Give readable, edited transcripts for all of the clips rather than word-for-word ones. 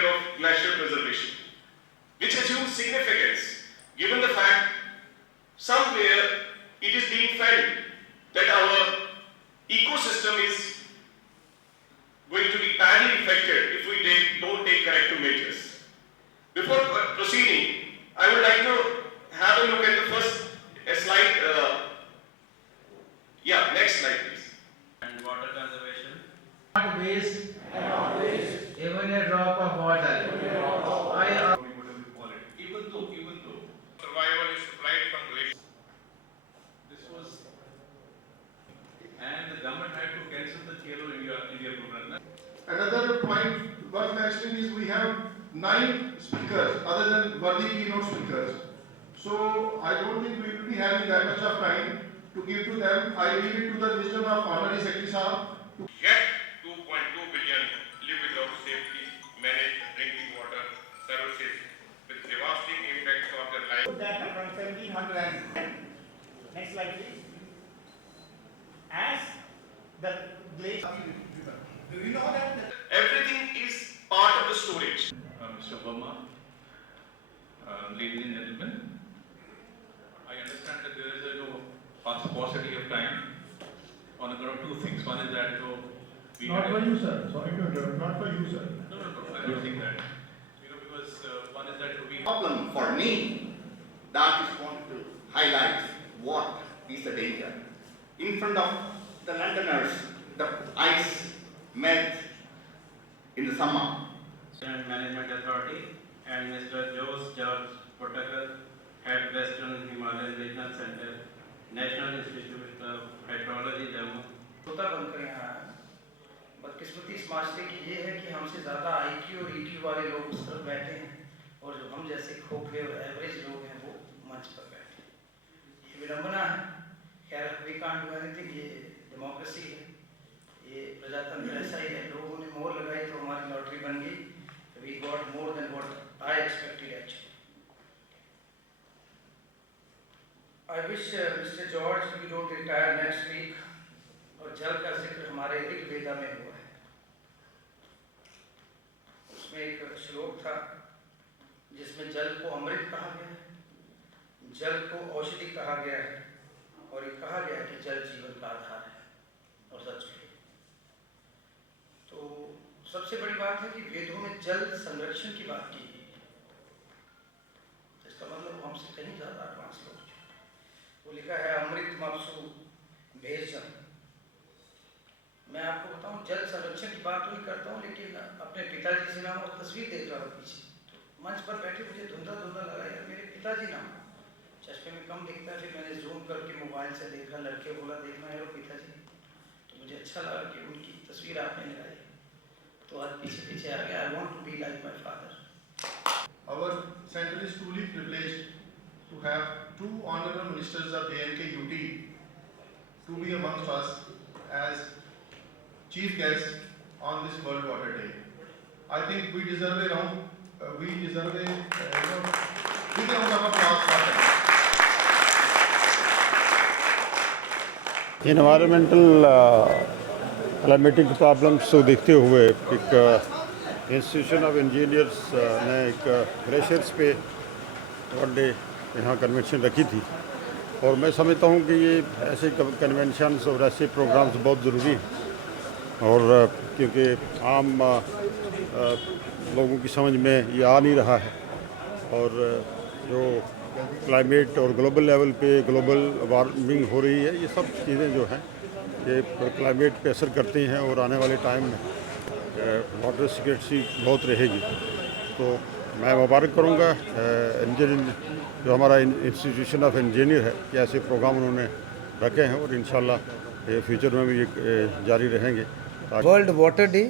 care of glacier preservation, which assumes significance given the fact somewhere it is being felt that our ecosystem is going to be badly affected if we don't take corrective measures. Before proceeding, I would like to have a look at the first slide. Next slide, please. And water conservation. Not waste, even a drop of water. Even though Survival is supplied from glaciers. this was, and the government had to cancel the Khelo India program. Another point worth mentioning is we have 9 speakers other than worthy keynote speakers. So I don't think we will be having that much of time to give to them. I leave it to the wisdom of Honorary Secretary Sahab. Yet 2.2 billion live without safety, managed drinking water services with devastating impacts on their life. That around 1710. Next slide, please. As the glacier, do you know that? Everything is part of the storage. Mr. Verma, ladies and gentlemen, I understand that there is a paucity of time on account of 2 things. One is that we Not for you, sir. Sorry to interrupt. Not for you, sir. No, I don't think that. Because one is that we Problem for me, that is want to highlight what is the danger. In front of the Londoners, the ice melt in the summer. And Management Authority and Mr. Jose George Potakar, Head Western Himalayan Regional Center, National Institute of Hydrology, Jammu. तोता बनकर यहाँ आया। बदकिस्मती इस माशरे की ये है कि हमसे ज़्यादा IQ और EQ वाले लोग उस तरफ बैठे हैं और जो हम जैसे खोखले और एवरेज लोग हैं वो मंच पर बैठे हैं। ये विडंबना है। खैर वी कांट डू एनीथिंग, ये डेमोक्रेसी है, ये प्रजातंत्र ऐसा ही है। लोगों ने मोहर लगाई तो हमारी लॉटरी बन गई। We got more than what I expected actually. I wish Mr. George we don't retire next week. और जल का जिक्र हमारे ऋग्वेदा में हुआ है। उसमें एक श्लोक था जिसमें जल को अमृत कहा गया है, जल को औषधि कहा गया है और ये कहा गया है कि जल जीवन का आधार है और सच है। तो सबसे बड़ी बात है कि वेदों में जल संरक्षण की बात की गई है। इसका मतलब हमसे कहीं ज़्यादा एडवांस लोग हैं। वो लिखा है अमृत मप्सु भेजन। मैं आपको बताऊं जल संरक्षण की बात तो नहीं करता हूं, लेकिन अपने पिताजी से मैं वो तस्वीर देख रहा हूँ पीछे, तो मंच पर बैठे मुझे धुंधला लगा यार मेरे पिताजी ना, चश्मे में कम दिखता है। फिर मैंने जूम करके मोबाइल से देखा, लड़के बोला देखना यार पिताजी, तो मुझे अच्छा लगा कि उनकी तस्वीर आपने लगाई, तो आज पीछे आ गया। I want to be like my father. Our center is truly privileged to have 2 honorable ministers of ANK-UT to be amongst us as chief guests on this World Water Day. I think we deserve a big round of applause for them. Environmental climatic problems को देखते हुए एक institution of engineers ने एक glaciers पे one day यहाँ convention रखी थी और मैं समझता हूँ कि ये ऐसे कन्वेंशंस और ऐसे प्रोग्राम्स बहुत ज़रूरी हैं और क्योंकि आम लोगों की समझ में ये आ नहीं रहा है और जो क्लाइमेट और ग्लोबल लेवल पे ग्लोबल वार्मिंग हो रही है, ये सब चीज़ें जो हैं ये क्लाइमेट पे असर करती हैं और आने वाले टाइम में वाटर सिक्योरिटी बहुत रहेगी। तो मैं मुबारक करूँगा इंजीनियर जो हमारा इंस्टीट्यूशन ऑफ इंजीनियर है कि ऐसे प्रोग्राम उन्होंने रखे हैं और इंशाल्लाह ये फ्यूचर में भी ये जारी रहेंगे। वर्ल्ड वाटर डे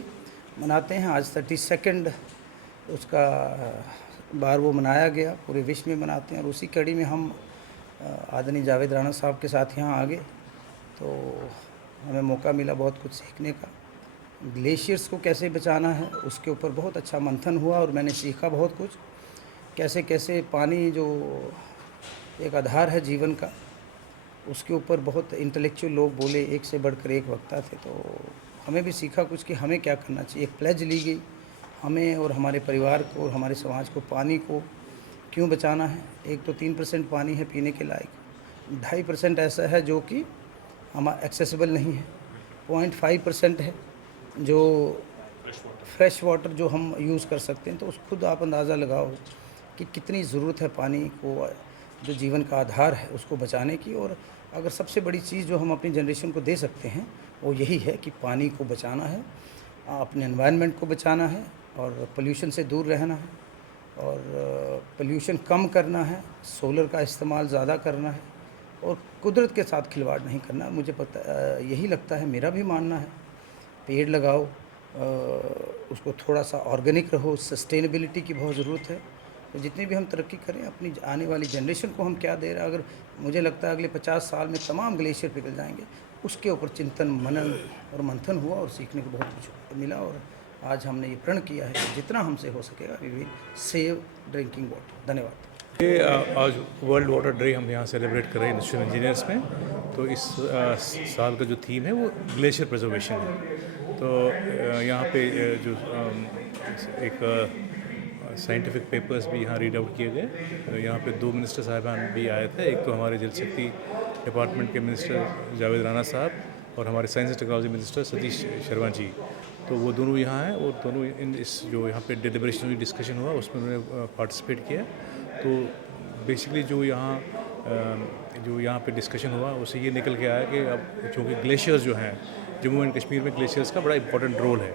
मनाते हैं आज 32nd उसका बार वो मनाया गया, पूरे विश्व में मनाते हैं और उसी कड़ी में हम आदरणीय जावेद राणा साहब के साथ यहाँ आ गए तो हमें मौका मिला बहुत कुछ सीखने का। ग्लेशियर्स को कैसे बचाना है उसके ऊपर बहुत अच्छा मंथन हुआ और मैंने सीखा बहुत कुछ, कैसे कैसे पानी जो एक आधार है जीवन का उसके ऊपर बहुत इंटेलेक्चुअल लोग बोले, एक से बढ़कर एक वक्ता थे, तो हमें भी सीखा कुछ कि हमें क्या करना चाहिए। एक प्लेज ली गई, हमें और हमारे परिवार को और हमारे समाज को पानी को क्यों बचाना है। एक तो 3% पानी है पीने के लायक, 2.5% ऐसा है जो कि हमारा एक्सेसिबल नहीं है, 0.5% है जो फ्रेश वाटर जो हम यूज़ कर सकते हैं। तो उस खुद आप अंदाज़ा लगाओ कि कितनी ज़रूरत है पानी को, जो जीवन का आधार है उसको बचाने की। और अगर सबसे बड़ी चीज़ जो हम अपनी जनरेशन को दे सकते हैं वो यही है कि पानी को बचाना है, अपने एनवायरनमेंट को बचाना है और पोल्यूशन से दूर रहना है और पोल्यूशन कम करना है, सोलर का इस्तेमाल ज़्यादा करना है और कुदरत के साथ खिलवाड़ नहीं करना। मुझे पता यही लगता है, मेरा भी मानना है, पेड़ लगाओ, उसको थोड़ा सा ऑर्गेनिक रहो, सस्टेनेबिलिटी की बहुत ज़रूरत है। तो जितनी भी हम तरक्की करें, अपनी आने वाली जनरेशन को हम क्या दे रहे हैं। अगर मुझे लगता है अगले 50 साल में तमाम ग्लेशियर पिघल जाएंगे, उसके ऊपर चिंतन मनन और मंथन हुआ और सीखने को बहुत कुछ मिला। और आज हमने ये प्रण किया है कि जितना हमसे हो सकेगा we will save drinking water. धन्यवाद। ये आज वर्ल्ड वाटर डे हम यहाँ सेलिब्रेट कर रहे हैं इंडस्ट्रियल इंजीनियर्स में। तो इस साल का जो थीम है वो ग्लेशियर प्रिजर्वेशन है। तो यहाँ पे जो एक साइंटिफिक पेपर्स भी यहाँ रीड आउट किए गए। यहाँ पे 2 मिनिस्टर साहिबान भी आए थे, एक तो हमारे जल शक्ति डिपार्टमेंट के मिनिस्टर जावेद राणा साहब और हमारे science and technology minister Satish Sharma ji. तो वो दोनों यहाँ हैं और दोनों इस जो यहाँ पे डिलिब्रेशन हुई, डिस्कशन हुआ, उसमें उन्होंने पार्टिसिपेट किया। तो बेसिकली जो यहाँ पे डिस्कशन हुआ उससे ये निकल के आया कि अब चूँकि ग्लेशियर्स जो हैं, जम्मू एंड कश्मीर में ग्लेशियर्स का बड़ा इंपॉर्टेंट रोल है।